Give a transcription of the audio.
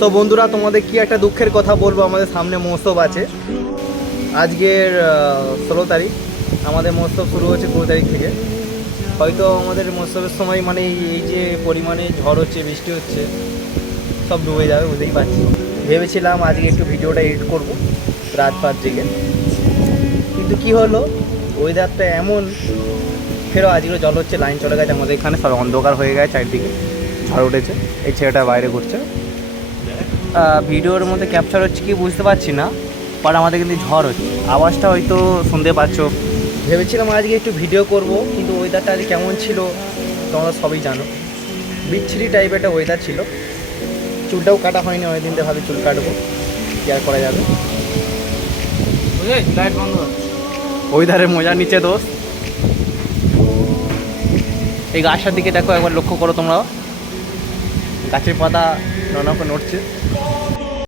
তো বন্ধুরা, তোমাদের কি একটা দুঃখের কথা বলবো। আমাদের সামনে মহোৎসব আছে আজকের 16 তারিখ। আমাদের মহোৎসব শুরু হচ্ছে 20 তারিখ থেকে। হয়তো আমাদের মহোৎসবের সময় মানে এই যে পরিমাণে ঝড় হচ্ছে, বৃষ্টি হচ্ছে, সব ডুবে যাবে, বুঝতেই পারছি। ভেবেছিলাম আজকে একটু ভিডিওটা এডিট করব রাত জেগে, কিন্তু কি হলো, ওয়েদারটা এমন, ফেরো আজকে জল হচ্ছে, লাইন চলে গেছে আমাদের এখানে, সব অন্ধকার হয়ে গেছে, চারদিকে ঝড় উঠেছে। এই ছেলেটা বাইরে ঘুরছে। ভিডিওর মধ্যে ক্যাপচার হচ্ছে কি বুঝতে পারছি না, বাট আমাদের কিন্তু ঝড় হচ্ছে, আওয়াজটা হয়তো শুনতে পাচ্ছ। ভেবেছিলাম আজকে একটু ভিডিও করব, কিন্তু ওয়েদারটা আজকে কেমন ছিল তোমরা সবই জানো। বিচ্ছিরি টাইপের একটা ওয়েদার ছিল। চুলটাও কাটা হয়নি অনেক দিন, ভাবে চুল কাটবো, কেয়ার করা যাবে। লাইট বন্ধ। ওয়েদারের মজা নিচে দোস্ত। এই গাছটার দিকে দেখো, একবার লক্ষ্য করো তোমরা, গাছের পাতা নরম করে নড়ছে।